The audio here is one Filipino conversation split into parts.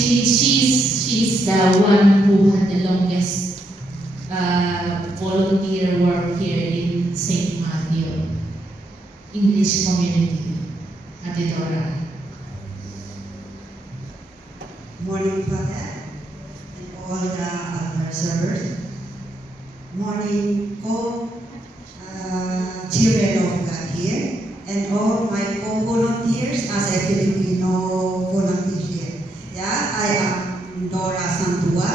she's the one who had the longest volunteer work here in St. Matthew English community. Ate Dora. Morning, Father, and all the other servers. Morning, all children of God here, and all my co-volunteers as a Filipino volunteer here. Yeah, I am Dora Santua.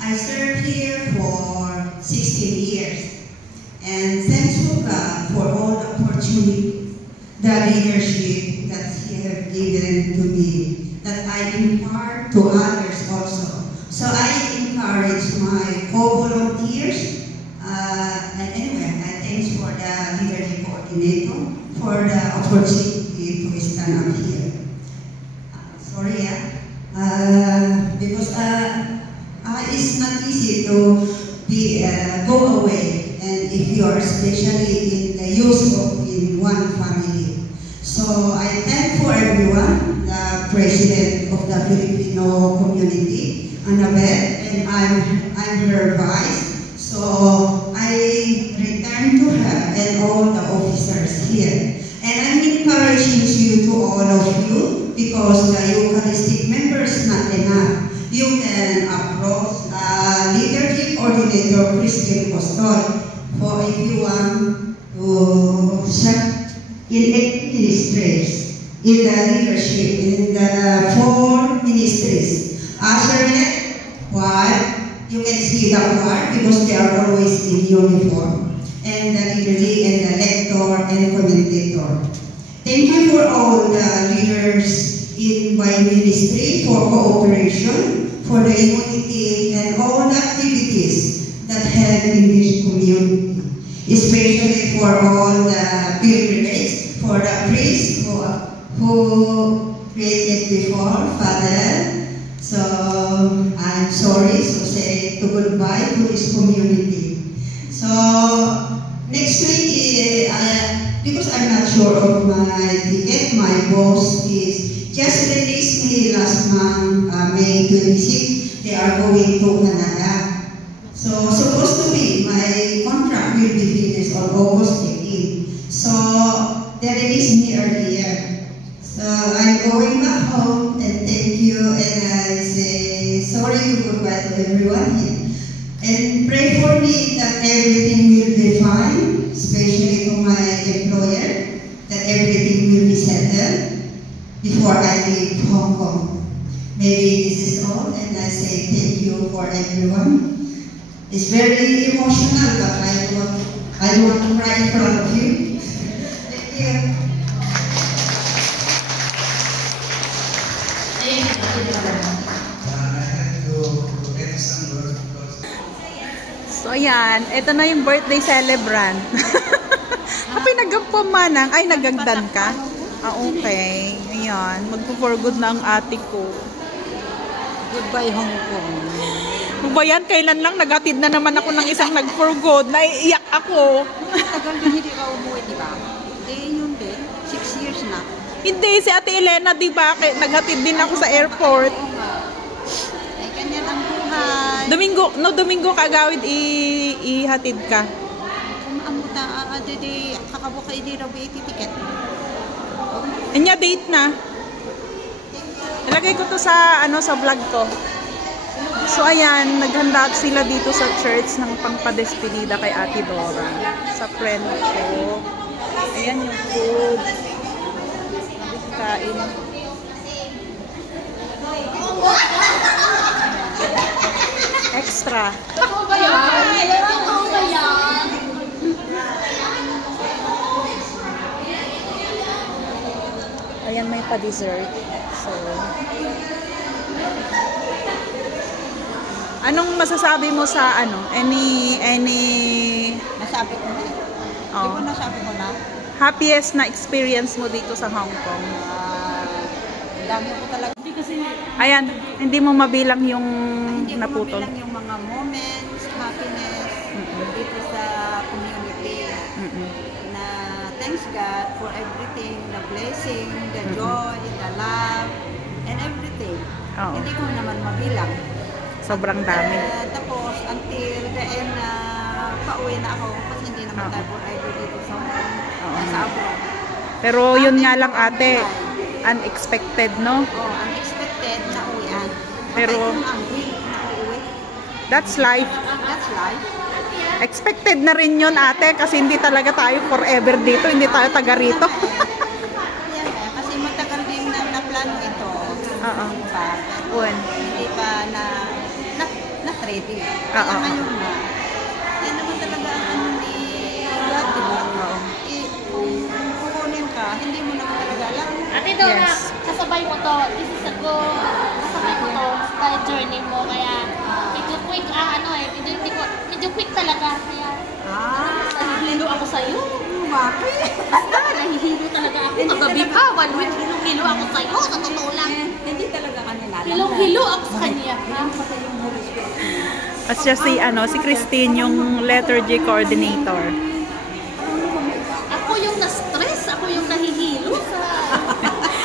I served here for 16 years. And thanks to God for all the opportunities, the leadership that He has given to me, that I impart to others also. So I encourage my co-volunteers. And anyway, I thanks for the leadership coordinator for the opportunity to stand up here. Sorry, because it's not easy to be go away, and if you are especially in the use of in one family. So I thank for everyone, the president of the Filipino community, Annabelle, and I'm her vice. So I return to her and all the officers here. And I'm encouraging you to all of you, because the Eucharistic members is not enough. You can approach leadership coordinator Christian Postol for if you want to serve in 8 ministries, in the leadership, in the 4 ministries. Usherette, choir, you can see the choir because they are always in uniform. And the liturgy, and the lector, and commentator. Thank you for all the leaders in my ministry for cooperation, for the unity, and all the activities that help in this community. Especially for all the pilgrimages, for the priests who created before, Father. So I'm sorry to say goodbye to this community. So next week, because I'm not sure of my ticket, my boss is just released me last month, May 26. They are going to Canada. So supposed to be my contract will be finished on August 18. So they released me earlier. So I'm going back home, and thank you, and I say sorry to goodbye to everyone here. And pray for me that everything will be fine, especially to my employer, that everything will be settled before I leave Hong Kong. Maybe this is all, and I say thank you for everyone. It's very emotional, but I don't want to cry in front of you. Thank you. So ayan, ito na yung birthday celebrant. Pinagagpo manang, ay nagagdan ka? Ah, okay. Ayan, magpo-for good na ang ate ko. Goodbye, Hong Kong. Ano ba yan? Kailan lang naghatid na naman ako ng isang nag-for good. Naiiyak ako. Tagal din hindi ka umuwi, di ba? Hindi, yun din. 6 years na. Hindi, si Ate Elena, di ba? Naghatid din ako sa airport. Ay, kanya lang buhay. Domingo kagawid ihatid ka. Kung amuta, dede, kakabuka hindi raw ticket. Anya date na. Ilagay ko to sa sa vlog ko. So ayan, naghanda sila dito sa church ng pangpadespedida kay Ate Dora. Sa friend ko. Ayan yung food. Kain. Extra. Ako ba yan? Ako ba yan? Ayan, may pa-dessert. So, anong masasabi mo sa any Nasabi ko na. Oh. Di ba nasabi ko na? Happiest na experience mo dito sa Hong Kong? Dami ko talaga. Ayan, hindi mo mabilang yung Hindi ko naputol. mabilang yung mga moments, happiness dito sa community. Na thanks God for everything, the blessing, the joy, the love, and everything. Oo. Hindi ko naman mabilang. Sobrang dami. Tapos, until the end na pauwi na ako, kasi hindi naman Oo. tayo forever dito sa Oo. sa abroad. Pero yun nga lang ate, unexpected, no? Oh, unexpected na uwian. Pero, ang will na uuwi. that's life. That's life. Expected na rin yun ate, kasi hindi talaga tayo forever dito, hindi tayo taga rito. Yan kaya, kasi matagal din na plano ito. Oo. Pa, Yun. hindi pa na-ready. Oo. Kaya ngayon na. Yan naman talaga ang ano ni God, di ba? Oo. Kung kukunin ka, hindi mo naman talaga alam. Ate Dora, Yes. kasabay mo to. This is a go. Kasabay mo to sa journey mo. Kaya, medyo quick, medyo quick talaga. Kaya, nahihilo ako sa'yo. Bakit? Basta, nahihilo talaga ako. Kagabi pa, 1 week, hilong-hilo ako sa'yo. Sa totoo lang. Hindi talaga kanila. Hilong-hilo ako sa kanya. At siya si Christine, yung liturgy coordinator. Ako yung na-stress. Ako yung nahihilo sa...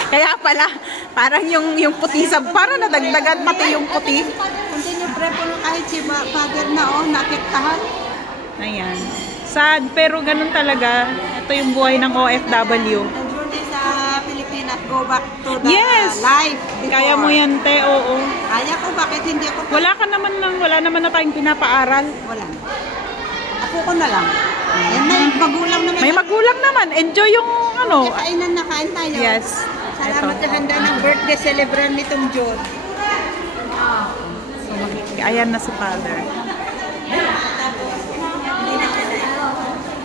Kaya pala, parang yung puti parang nadagdagan pati yung puti. Continue pray po na kahit si Father na naapektahan. Ayan. Sad, pero ganun talaga. Ito yung buhay ng OFW. The journey sa Pilipinas, go back to the Yes! life before. Kaya mo yan, te, oo. Kaya ko, bakit hindi ako... Wala naman na tayong pinapaaral. Wala. Ako ko na lang. Yan na, yung magulang naman. May magulang naman. Enjoy yung ano. Kainan na kain tayo. Yes. Salamat Ito. sa handa ng birthday celebrant nitong June. Ayan na si Father.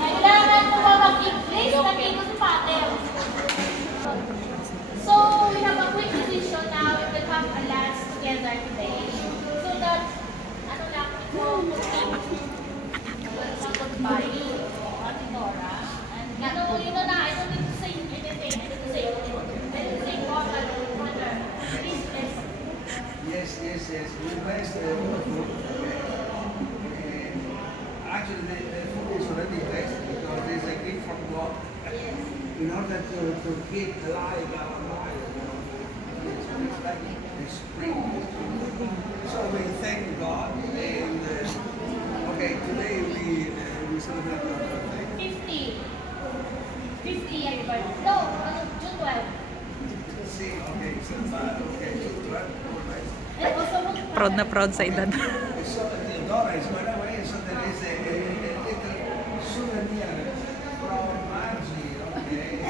Kailangan mo ba mag-English? Nandito si Father. So, we have a quick decision now. We will have a lunch together today. So that, ano lang, ito, goodbye, Ate Dora. And, you know na, I don't need to say anything. I need to say Father, please bless. Yes. We blessed the food. Actually, the food is already blessed because there's a gift from God. In order to keep alive our life, it's like a spring. So we thank God. And okay, today we celebrate our birthday. 50 years birthday. No, June 12. See, okay, so okay, so 12. And also, Proud na proud sa edad. So Dora is going away, so there is a little souvenir from Margie, okay?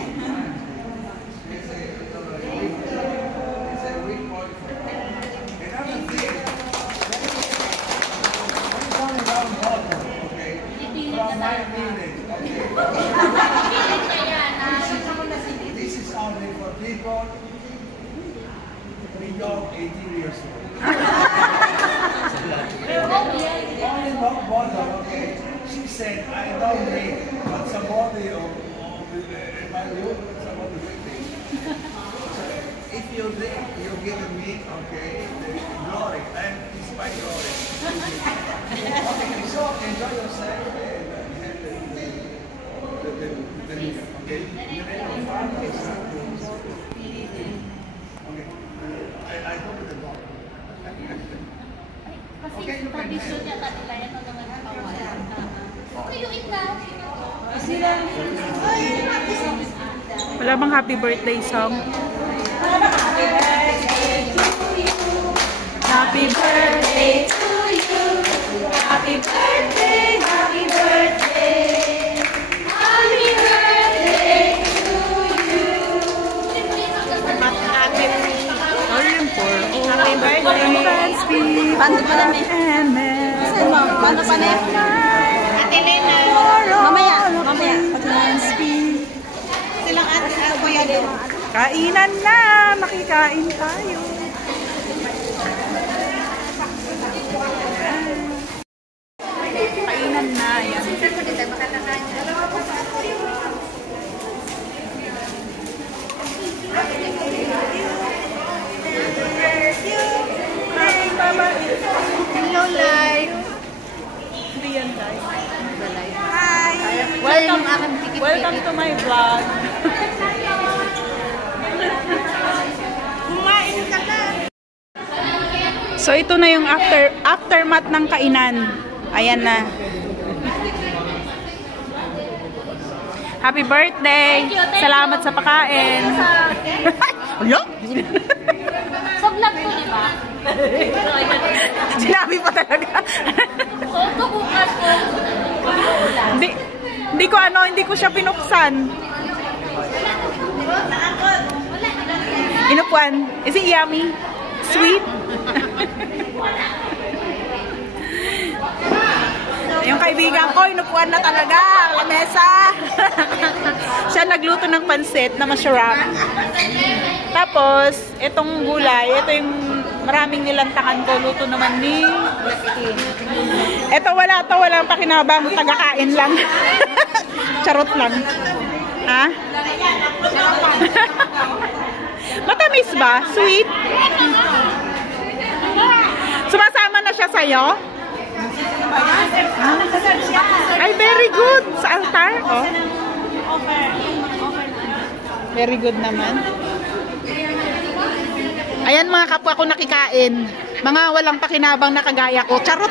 It's a week old. Another thing, I'm going around water, okay? From my village, okay? This is only for people beyond 18 years old. Only one bottle, okay. She said, I don't drink, but somebody in my room, somebody drinking. So if you drink, you're giving me, okay, the glory, and it's my glory. Okay, so enjoy yourself and have the meal, okay? In the name of the Father, the Son, and the Holy Spirit. Okay, I hope the God. kasi tradisyon yata nila yan ang naman kawalan. Okay, yung ina. Wala bang happy birthday song? Happy birthday to you. Happy birthday, happy birthday. Happy birthday to you. Happy birthday, Francis. Paano pa namin? Paano pa na? Ate Nena. Mamaya. Silang ate ako yan. Kainan na! Makikain tayo. Kainan na. Yan. Hello, live. Hindi yan, guys. Hi. Welcome to my vlog. Kumain ka na. So ito na yung aftermath ng kainan. Ayan na. Happy birthday! Salamat sa pagkain. Ayo? Sa vlog ko, di ba? Sinabi pa talaga. So, bukas ko. Hindi ko siya pinuksan. Inupuan. Is it yummy? Sweet? Yung kaibigan ko, inupuan na talaga. Lamesa. Siya nagluto ng pansit na masarap. Tapos, itong gulay, ito yung maraming nilantakan ko. Luto naman ni... Ito walang pakinabang. Tagakain lang. Charot lang. Ha? Matamis ba? Sweet? Sumasama na siya sa'yo? Ay, very good. Sa altar? Oh. Very good naman. Ayan mga kapwa ko nakikain. Mga walang pakinabang na kagaya ko. Charot!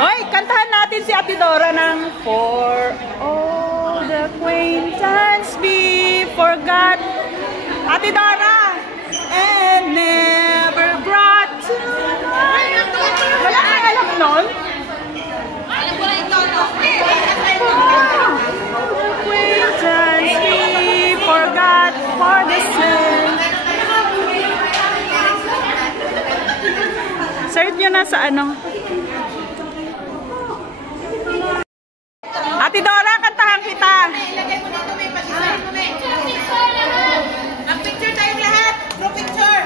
Hoy, kantahan natin si Ate Dora ng For all the acquaintance be forgot. Ate Dora! And never brought to mind. Wala kang alam nun? Alam ko lang ito, no? Acquaintance be forgot for the sin. Search nyo na sa ano. Ate Dora, kantahan kita. Ilagay mo dito, may pag-isay mo, may. Ang picture tayo lahat. Group picture.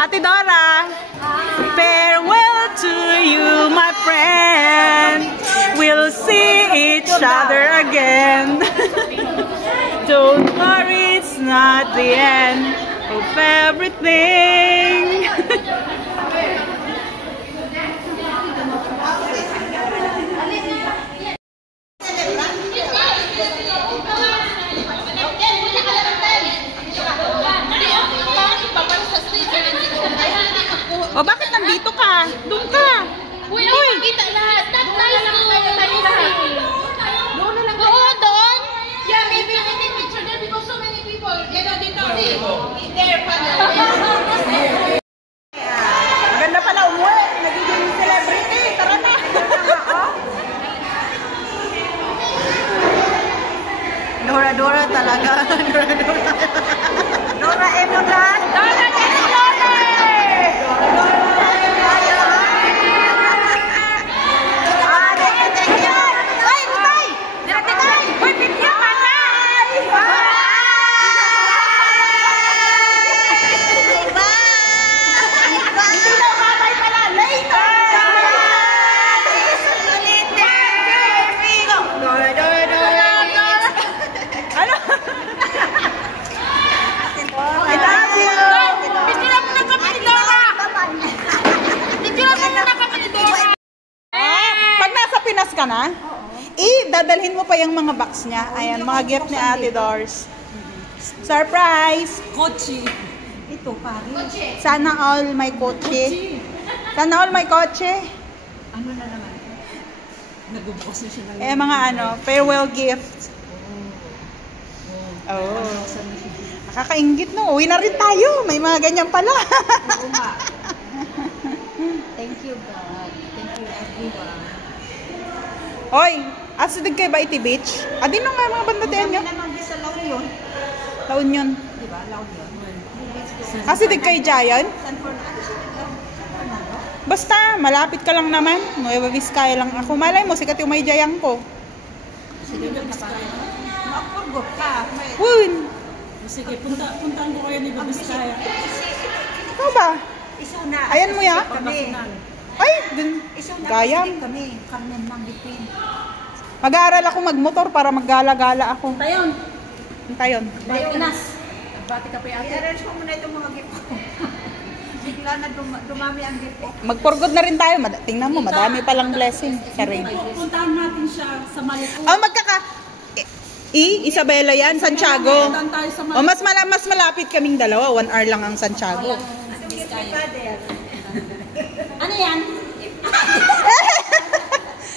Ate Dora, farewell to you, my friend. We'll see each other again. Don't worry, it's not the end of everything. O bakit nandito ka? Doon ka. Uy, makita lahat. Not nice to. Doon na lang. Oo, doon. Yeah, maybe we take picture there because so many people. Dito. There, father. Maganda pala umuwi. Nagiging celebrity. Tara na. Dora talaga. Dora Enolan. Dora Enolan. Ka na? Dadalhin mo pa yung mga box niya. Ayan, mga gift ni Ate Dors. Surprise! Kotse. Ito, pare. Sana all may kotse. Sana all may kotse. Ano na naman? Nagubos na siya ng... Mga farewell gift. Oh. Nakakaingit, no? Uwi na rin tayo. May mga ganyan pala. Oo nga. Thank you, God. Thank you, everyone. Hoy, asidig kayo ba iti beach? Adin nga mga bandatean nyo? Kami naman sa laon yun. Taon yun. Diba? Laon yun. Asidig kayo dyan? San Fernando? Basta, malapit ka lang naman. Nueva Vizcaya lang ako. Malay mo, sikat yung may jayang ko. Sige, makapurgot ka. Wun! Sige, puntaan ko kayo ni Babiskaya. Ikaw ba? Isuna. Ayan mo ya? Kami. Ay, dun. Gayam. Kami. Carmen Mangitin. Mag-aaral ako magmotor para maggala-gala ako. Tayon. Tayon. Tayon. Bati ka pa yung ate. I-arrange mo muna itong mga gift ko. bigla na dumami ang gift. Mag-for-good na rin tayo. Tingnan mo, madami palang blessing sa ring. Puntahan natin siya sa Maliko. Oh, Isabela yan, Santiago. Puntahan tayo sa O, mas malapit kaming dalawa. 1 hour lang ang Santiago. Ano yan?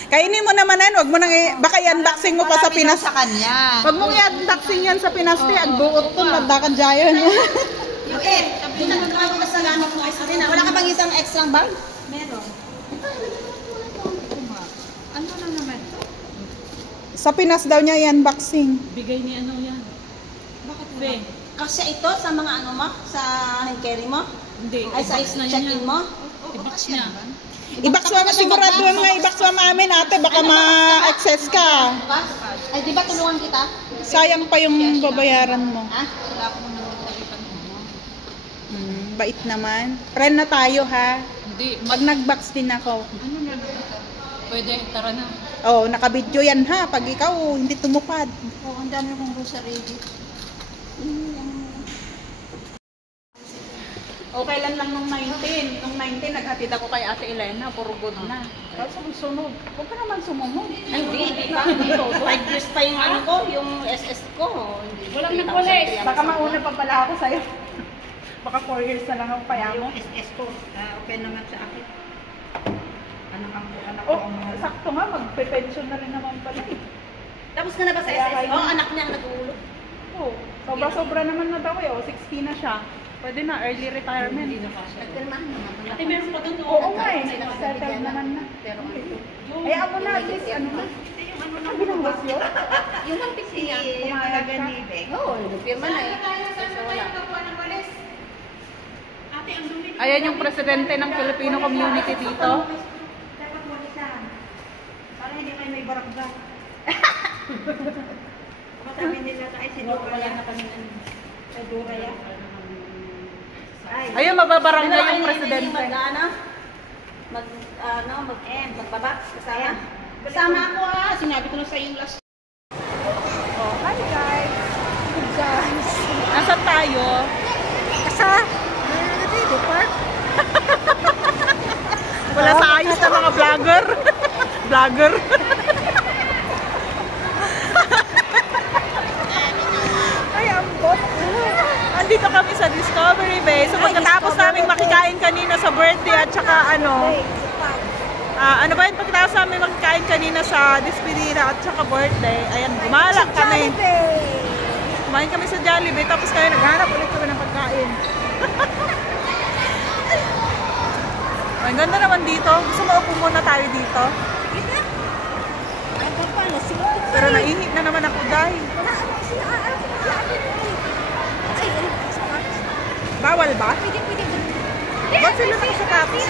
Kainin mo naman yan. Wag mo nang baka i-unboxing mo pa sa Pinas. sa kanya. Wag mong i-unboxing yan sa Pinas. Ang buot to, nagdakan dyan. Pinagkakasalamat mo sa akin. Wala ka bang isang extra bag? Meron. Ano na naman? Sa Pinas daw niya i-unboxing. Bigay ni ano yan. Bakit be? Kasi ito sa mga ano mo, sa hand carry mo, Hindi. ay sa check-in mo. I-box niya. I-box mo siguraduhan nga i-box mo amin ate. Baka ma-access ka. Ay, di ba tulungan kita? Sayang pa yung babayaran mo. Ha? Wala akong nagtagipan mo. Bait naman. Friend na tayo ha. Hindi. Pag nag-box din ako. Ano na? Pwede, tara na. Oh, naka-video yan ha. Pag ikaw hindi tumupad. Oo, ang dami kong grocery. Okay lang nung 19. Nung 19, naghatid ako kay Ate Elena. Puro good na. Tapos sumunod. Huwag ka naman sumunod. Ay, hindi pa. 5 years pa yung ano ko, yung SS ko. Walang nagpulis. Baka mauna pa pala ako sa'yo. Baka 4 years na lang ako kaya mo. Yung SS ko, okay naman sa akin. Anak Oh, sakto nga. Magpe-pension na rin naman pala eh. Tapos ka na ba sa SS? Oo, anak niya ang nag-uulog. Oh, sobra-sobra naman na daw eh. 60 na siya. Pwede na, early retirement. Nagpirmahan naman. Ate, meron pa doon. Oo nga eh. Settled naman na. Pero Ay, ako na at least, ano na? Ang binanggas yun? yung mantik niya, Kumalaga ni Bek. oo, nagpirma na eh. So, wala. Ayan yung presidente ng Filipino community dito. Para hindi kayo may barangay. Sabi nila ay si Dora na kami sa Dora ya. Ayun, mababarangay yung presidente. Magbabak kasama. Kasama ako sinabi ko na sa yung last. Oh, hi guys! Nasaan tayo? Sa park. Wala sa ayos na mga vlogger. Vlogger. Ay, ambot. Andito kami sa Discovery Bay. So pagkatapos namin makikain kanina sa birthday at saka ano ba yun? Pagkatapos namin makikain kanina sa despedida at saka birthday, ayan, gumala kami. Kumain kami sa Jollibee, tapos kayo naghanap ulit kami ng pagkain. Ang ganda naman dito. Gusto mo upo muna tayo dito? Pero naihi na naman ako dahil. Bawal ba? Ba't sila ng sapatos?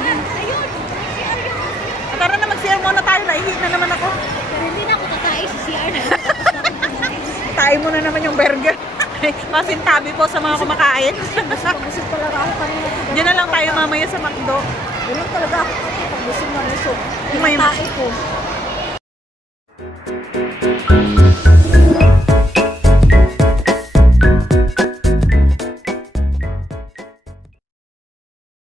Tara na, mag-CR muna tayo. Naihi na naman ako. Pero hindi na ako kakain sa CR na. Tayo mo na naman yung burger. Masintabi po sa mga kumakain. Busog talaga ako kanina. Diyan na lang tayo mamaya sa McDo. Bulog talaga ako pag busog na busog. May Tae ko.